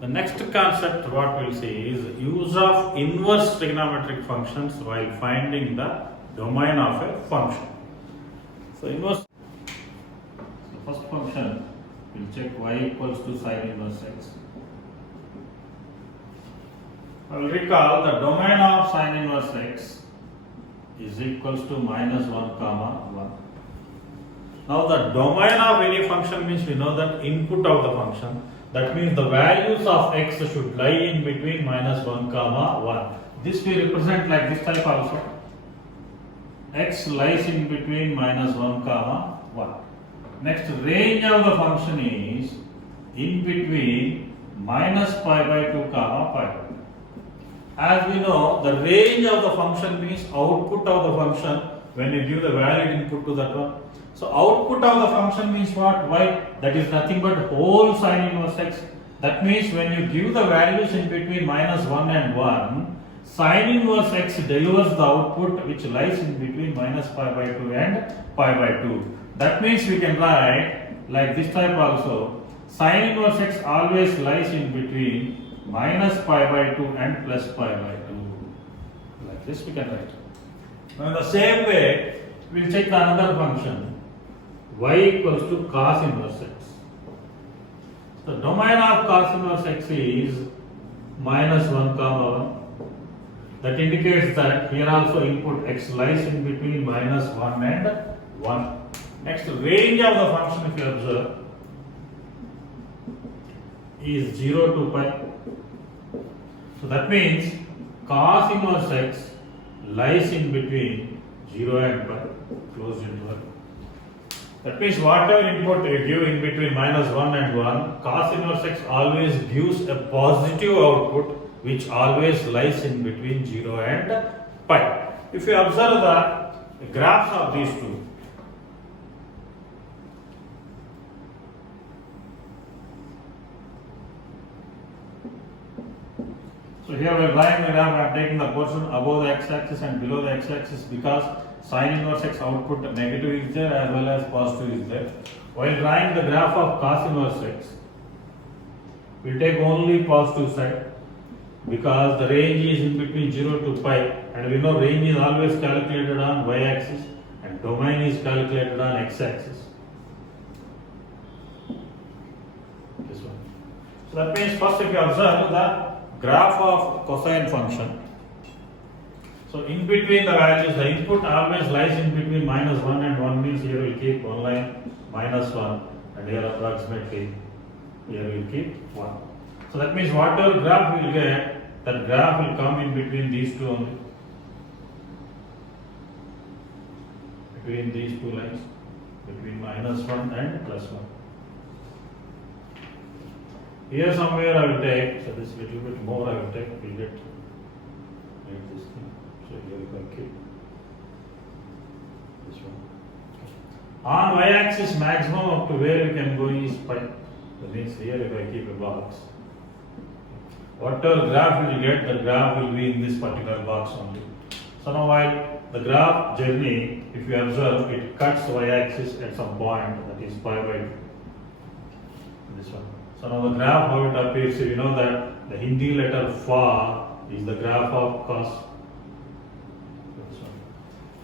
The next concept what we'll see is use of inverse trigonometric functions while finding the domain of a function. So inverse. So first function we'll check y equals to sine inverse x. I will recall the domain of sine inverse x is equals to minus 1 comma 1. Now the domain of any function means we know that input of the function. That means the values of x should lie in between minus 1 comma 1. This we represent like this type also. X lies in between minus 1 comma 1. Next, range of the function is in between minus pi by 2 comma pi by 2. As we know, the range of the function means output of the function when you give the valid input to that one. So output of the function means what? Y. That is nothing but whole sine inverse x. That means when you give the values in between minus 1 and 1, sine inverse x delivers the output which lies in between minus pi by 2 and pi by 2. That means we can write like this type also. Sine inverse x always lies in between minus pi by 2 and plus pi by 2. Like this we can write. Now in the same way, we will check the another function. Y equals to cos inverse x. The domain of cos inverse x is minus 1 comma 1. That indicates that here also input x lies in between minus 1 and 1. Next, range of the function if you observe is 0 to pi. So that means cos inverse x lies in between 0 and pi, closed interval. That means whatever input you give in between minus 1 and 1, cos inverse x always gives a positive output which always lies in between 0 and pi. If you observe the graphs of these two, so here we are drawing the graph. I am taking the portion above the x-axis and below the x-axis because sine inverse x output negative is there as well as positive is there. While drawing the graph of cos inverse x, we will take only positive side because the range is in between 0 to pi, and we know range is always calculated on y-axis and domain is calculated on x-axis. This one. So that means first if you observe the graph of cosine function. So in between the values, the input always lies in between minus 1 and 1 means here we will keep one line minus 1 and here approximately here we will keep 1. So that means whatever graph we will get, that graph will come in between these two only. Between these two lines, between minus 1 and plus 1. Here somewhere I will take, so this little bit more I will take, we will get like this thing. So here we can keep this one. On y-axis maximum up to where we can go is pi. That means here if I keep a box, whatever graph we will get, the graph will be in this particular box only. So now while the graph journey, if you observe, it cuts y-axis at some point, that is pi by 2. This one. So now the graph how it appears, you know that the Hindi letter fa is the graph of cos.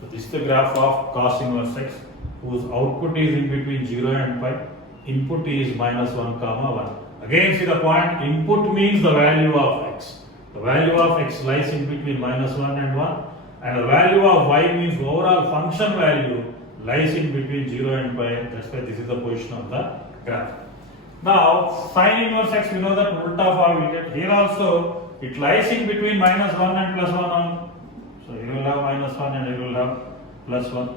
So this is the graph of cos inverse x, whose output is in between 0 and pi. Input is minus 1 comma 1. Again see the point, input means the value of x. The value of x lies in between minus 1 and 1. And the value of y means overall function value lies in between 0 and pi. That's why this is the position of the graph. Now, sine inverse x, we know that ulta fa we get. Here also, it lies in between minus 1 and plus 1 on. So here we will have minus 1 and here we will have plus 1.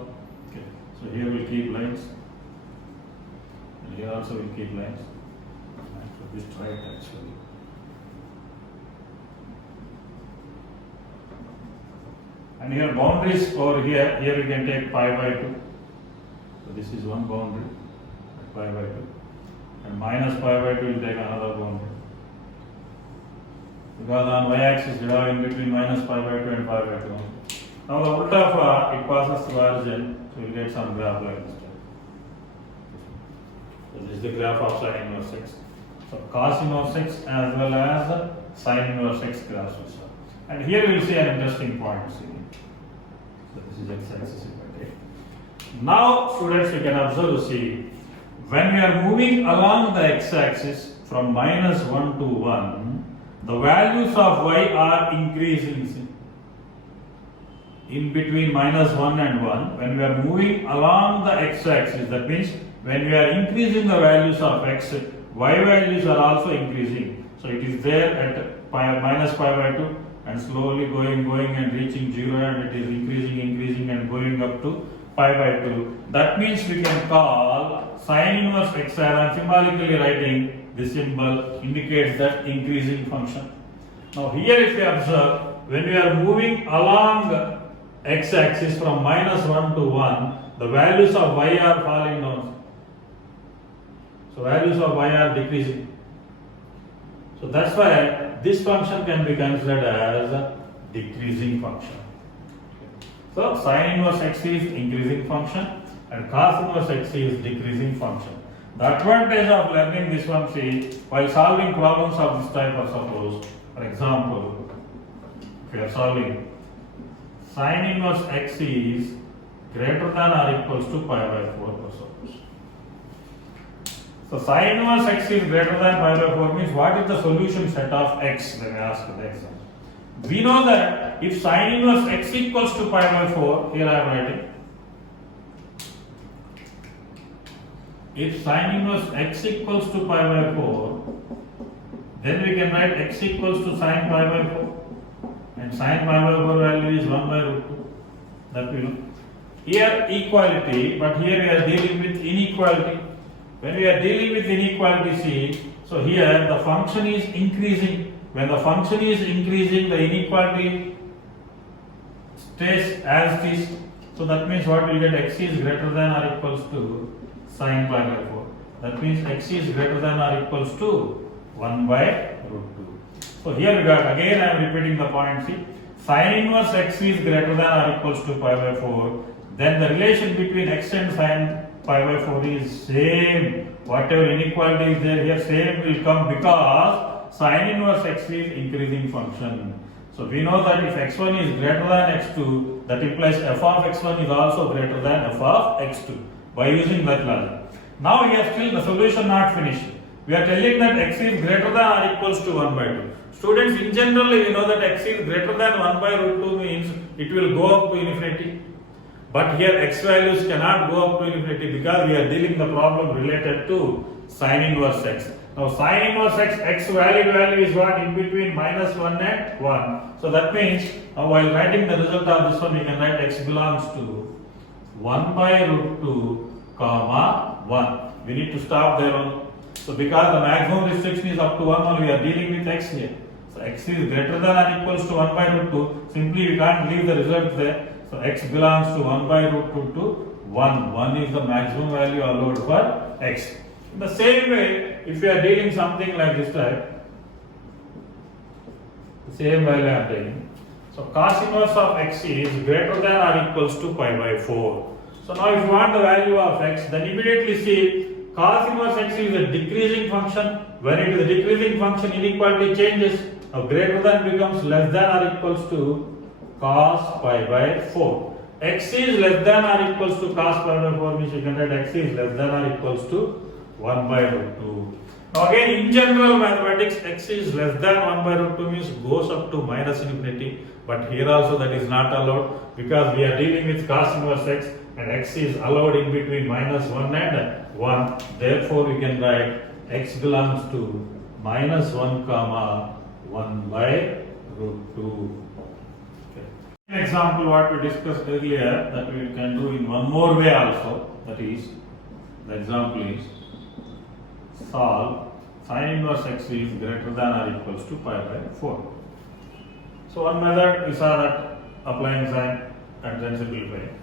Okay. So here we will keep lines. And here also we will keep lines. So this right actually. And here boundaries over here, here we can take pi by 2. So this is one boundary, pi by 2. And minus pi by 2 will take another boundary. Because on y-axis we have in between minus pi by 2 and pi by 2. Now the ulta fa, it passes through origin, so we will get some graph like this. So this is the graph of sine inverse x. So cos inverse x as well as sin inverse x cross versa. And here we will see an interesting point. See. So this is x axis equal to a. Now students, you can observe, see, when we are moving along the x axis from -1 to 1, the values of y are increasing. See. In between -1 and 1, when we are moving along the x axis, that means when we are increasing the values of x, y values are also increasing. So it is there at -pi/2 and slowly going and reaching 0, and it is increasing and going up to pi/2. That means we can call sin inverse x, and I am symbolically writing this symbol indicates that increasing function. Now here if you observe, when we are moving along x axis from -1 to 1, the values of y are falling down. So values of y are decreasing. So that's why this function can be considered as a decreasing function. So sin inverse x is increasing function and cos inverse x is decreasing function. The advantage of learning this one, see, while solving problems of this type, or suppose, for example, if we are solving sin inverse x is greater than or equals to pi/4, or suppose. So sin inverse x is greater than pi/4 means what is the solution set of x? Let me ask the example. We know that if sin inverse x equals to pi/4, here I am writing. If sin inverse x equals to pi/4, then we can write x equals to sin pi/4, and sin pi/4 value is 1/√2. That we know. Here equality, but here we are dealing with inequality. When we are dealing with inequality, see, so here the function is increasing. When the function is increasing, the inequality stays as it is. So that means what we get, x is greater than or equals to sin pi/4. That means x is greater than or equals to 1/√2. So here we got, again I am repeating the point, see, sin inverse x is greater than or equals to pi/4, then the relation between x and sin pi/4 is same. Whatever inequality is there here, same will come because sin inverse x is increasing function. So we know that if x1 is greater than x2, that implies f of x1 is also greater than f of x2 by using that logic. Now we have still the solution not finished. We are telling that x is greater than or equals to 1/2. Students, in general, we know that x is greater than 1/√2 means it will go up to infinity. But here x values cannot go up to infinity because we are dealing the problem related to sin inverse x. Now sin inverse x, x value is what? In between -1 and 1. So that means while writing the result of this one, we can write x belongs to 1/√2, 1. We need to stop there on. So because the maximum restriction is up to 1, we are dealing with x here. So x is greater than or equals to 1/√2. Simply we can't leave the result there. So x belongs to 1/√2 to 1. 1 is the maximum value allowed for x. In the same way, if we are dealing something like this type, the same value I am taking. So cos inverse of x is greater than or equals to pi/4. So now if you want the value of x, then immediately see cos inverse x is a decreasing function. When it is a decreasing function, inequality changes. Now greater than becomes less than or equals to cos pi/4. X is less than or equals to cos pi/4 means you can write x is less than or equals to 1/√2. Now again, in general mathematics, x is less than 1/√2 means goes up to -infinity. But here also that is not allowed because we are dealing with cos inverse x and x is allowed in between -1 and 1. Therefore, we can write x belongs to -1, 1/√2. An example what we discussed earlier that we can do in one more way also, that is, the example is solve sin inverse x is greater than or equals to pi/4. So one method we saw that applying sin and then simplifying.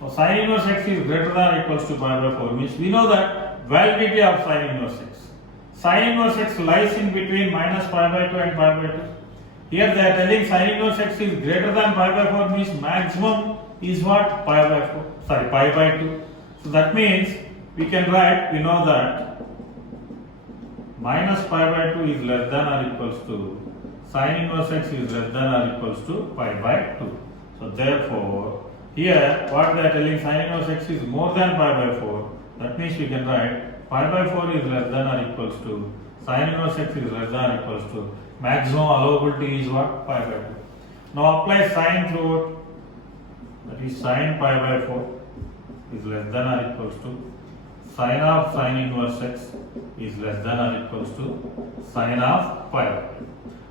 Now sin inverse x is greater than or equals to pi/4 means we know that validity of sin inverse x. Sin inverse x lies in between -pi/2 and pi/2. Here they are telling sin inverse x is greater than pi/4 means maximum is what? Pi/2. So that means we can write, we know that minus pi by 2 is less than or equals to sin inverse x is less than or equals to pi by 2. So therefore, here what we are telling, sin inverse x is more than pi by 4. That means we can write pi by 4 is less than or equals to sin inverse x is less than or equals to maximum allowability is what? Pi by 2. Now apply sin throughout. That is sin pi by 4 is less than or equals to sin of sin inverse x is less than or equals to sin of pi by 2.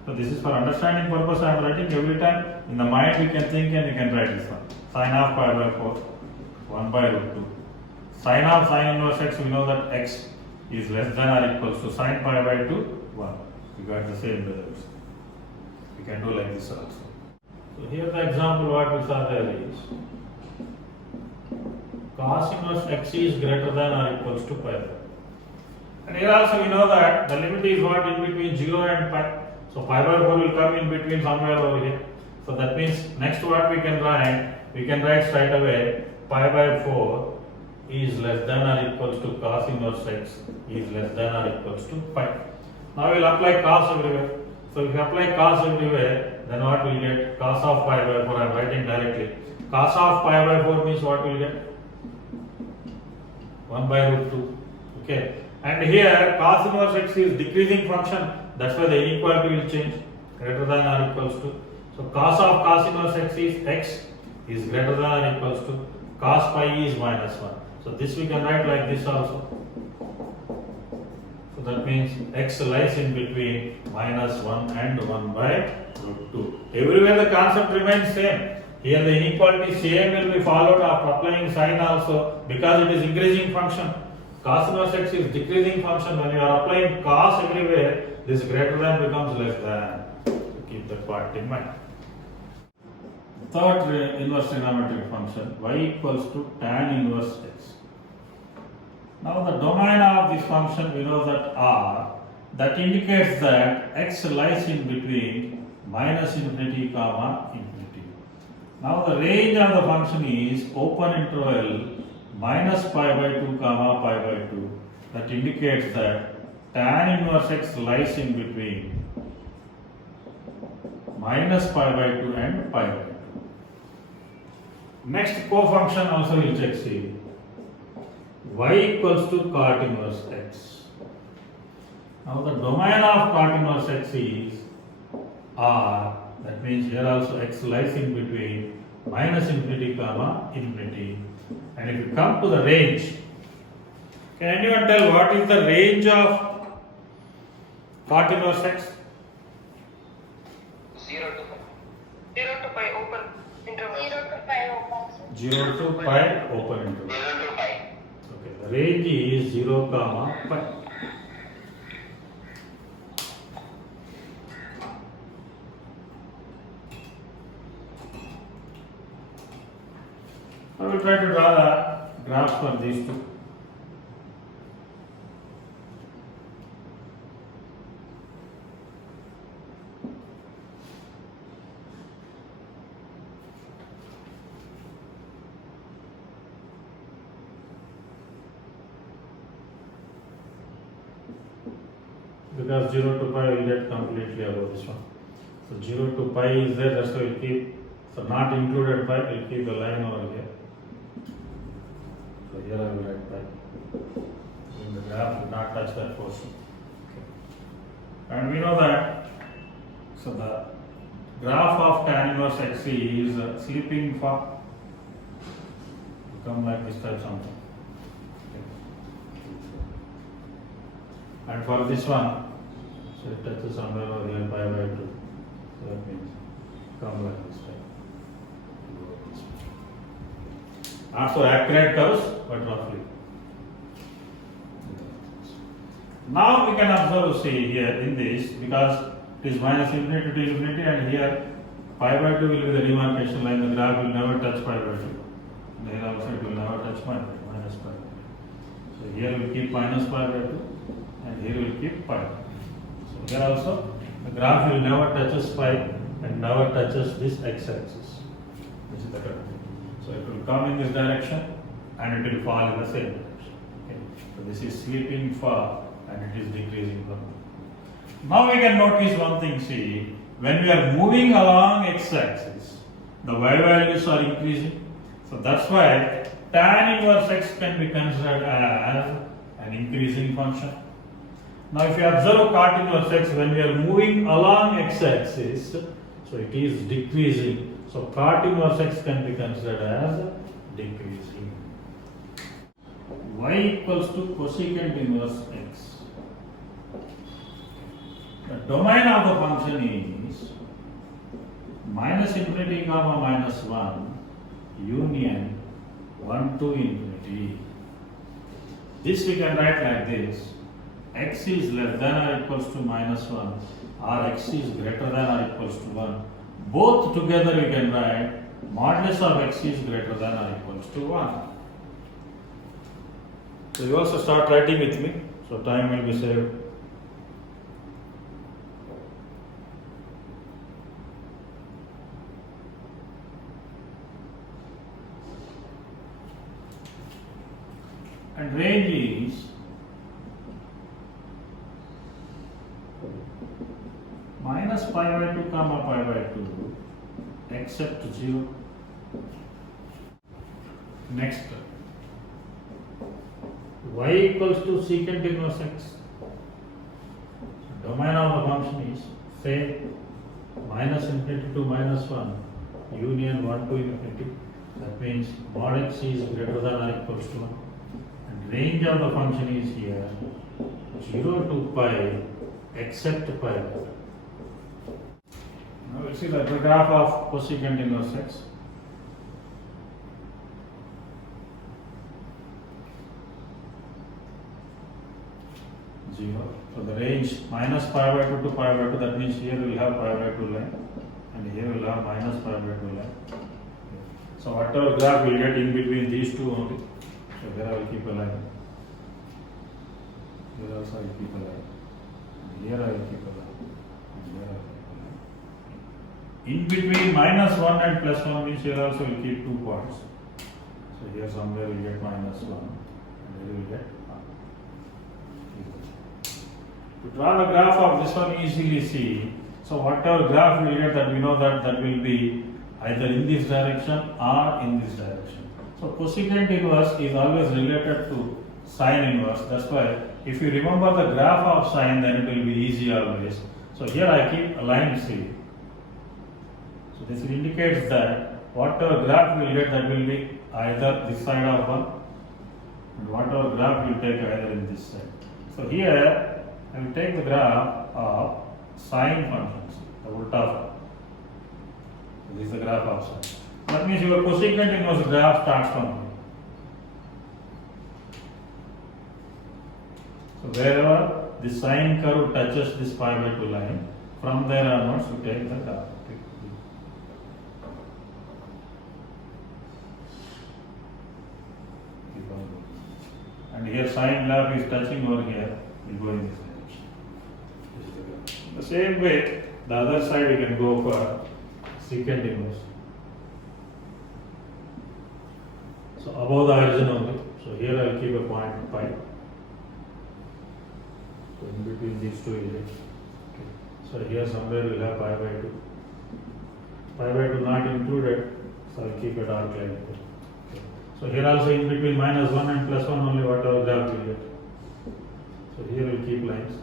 So this is for understanding purpose I am writing. Every time in the mind we can think and we can write this one. Sin of pi by 4, 1 by root 2. Sin of sin inverse x, we know that x is less than or equals to sin pi by 2, 1. We got the same results. We can do like this also. So here the example what we saw there is cos inverse x is greater than or equals to pi by 2. And here also we know that the limit is what in between 0 and pi. So pi by 4 will come in between somewhere over here. So that means next what we can write straight away pi by 4 is less than or equals to cos inverse x is less than or equals to pi. Now we will apply cos everywhere. So if you apply cos everywhere, then what will get? Cos of pi by 4, I am writing directly. Cos of pi by 4 means what will get? 1 by root 2. Okay. And here cos inverse x is decreasing function. That's why the inequality will change. Greater than or equals to. So cos of cos inverse x is x is greater than or equals to cos pi is minus 1. So this we can write like this also. So that means x lies in between minus 1 and 1 by root 2. Everywhere the concept remains same. Here the inequality same will be followed after applying sign also because it is increasing function. Cos inverse x is decreasing function. When you are applying cos everywhere, this greater than becomes less than. So keep that part in mind. Third inverse trigonometric function y equals to tan inverse x. Now the domain of this function we know that R, that indicates that x lies in between minus infinity comma infinity. Now the range of the function is open interval minus pi by 2 comma pi by 2. That indicates that tan inverse x lies in between minus pi by 2 and pi by 2. Next co-function also we will check. See, y equals to cot inverse x. Now the domain of cot inverse x is R. That means here also x lies in between minus infinity comma infinity. And if you come to the range, can anyone tell what is the range of cot inverse x? 0 to pi open interval. 0 to pi open. 0 to pi open interval. 0 to pi. Okay, the range is 0 comma pi. I will try to draw the graphs for these two. Because 0 to pi will get completely above this one. So 0 to pi is there, that's why we'll keep, so not included pi, we'll keep the line over here. So here I will write pi. In the graph, will not touch that portion. Okay. And we know that, so the graph of tan inverse x is sleeping form. Become like this type something. And for this one, so it touches somewhere over here pi by 2. So that means come like this type. Not so accurate curves, but roughly. Now we can observe, see here in this, because it is minus infinity to infinity, and here pi by 2 will be the demarcation line. The graph will never touch pi by 2. And here also it will never touch minus pi. So here we will keep minus pi by 2. And here we will keep pi. So here also the graph will never touches pi and never touches this x-axis. This is the correct thing. So it will come in this direction and it will fall in the same direction. Okay. So this is sleeping far and it is decreasing from here. Now we can notice one thing, see, when we are moving along x-axis, the y values are increasing. So that's why tan inverse x can be considered as an increasing function. Now if you observe cot inverse x, when we are moving along x-axis, so it is decreasing. So cot inverse x can be considered as decreasing. Y equals to cosecant inverse x. The domain of the function is minus infinity comma minus 1 union 1 to infinity. This we can write like this: x is less than or equals to minus 1 or x is greater than or equals to 1. Both together we can write modulus of x is greater than or equals to 1. So you also start writing with me, so time will be saved. And range is minus pi by 2 comma pi by 2 except 0. Next, y equals to secant inverse x. Domain of the function is same, minus infinity to minus 1 union 1 to infinity. That means mod x is greater than or equals to 1. And range of the function is here 0 to pi except pi. Now we'll see the graph of cosecant inverse x. Zero. So the range minus pi by 2 to pi by 2, that means here we will have pi by 2 line and here we will have minus pi by 2 line. So whatever graph we will get in between these two only. So here I will keep a line. Here also I will keep a line. And here I will keep a line. And here I will keep a line. In between minus 1 and plus 1 means here also we will keep 2 points. So here somewhere we will get minus 1 and here we will get 1. To draw the graph of this one easily see. So whatever graph we will get, that we know that will be either in this direction or in this direction. So cosecant inverse is always related to sine inverse. That's why if you remember the graph of sine, then it will be easy always. So here I keep a line C. So this indicates that whatever graph we will get, that will be either this side of 1 and whatever graph we will take either in this side. So here I will take the graph of sine functions, the ulta. This is the graph of sine. That means your cosecant inverse graph starts from here. So wherever the sine curve touches this pi by 2 line, from there onwards you take the graph. And here sine graph is touching over here, we go in this direction. This is the graph. The same way, the other side we can go for secant inverse. So above the origin only. So here I will keep a point pi. So in between these two edges. Okay. So here somewhere we will have pi by 2. Pi by 2 not included, so I will keep a dark line. Okay. So here also in between minus 1 and plus 1 only whatever graph we get. So here we will keep lines.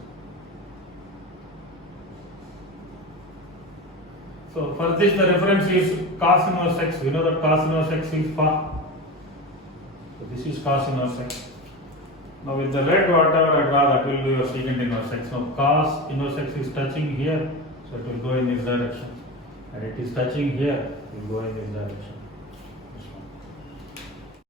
So for this the reference is cos inverse x. We know that cos inverse x is phi. So this is cos inverse x. Now with the red whatever I draw, that will be your secant inverse x. Now cos inverse x is touching here, so it will go in this direction. And it is touching here, it will go in this direction.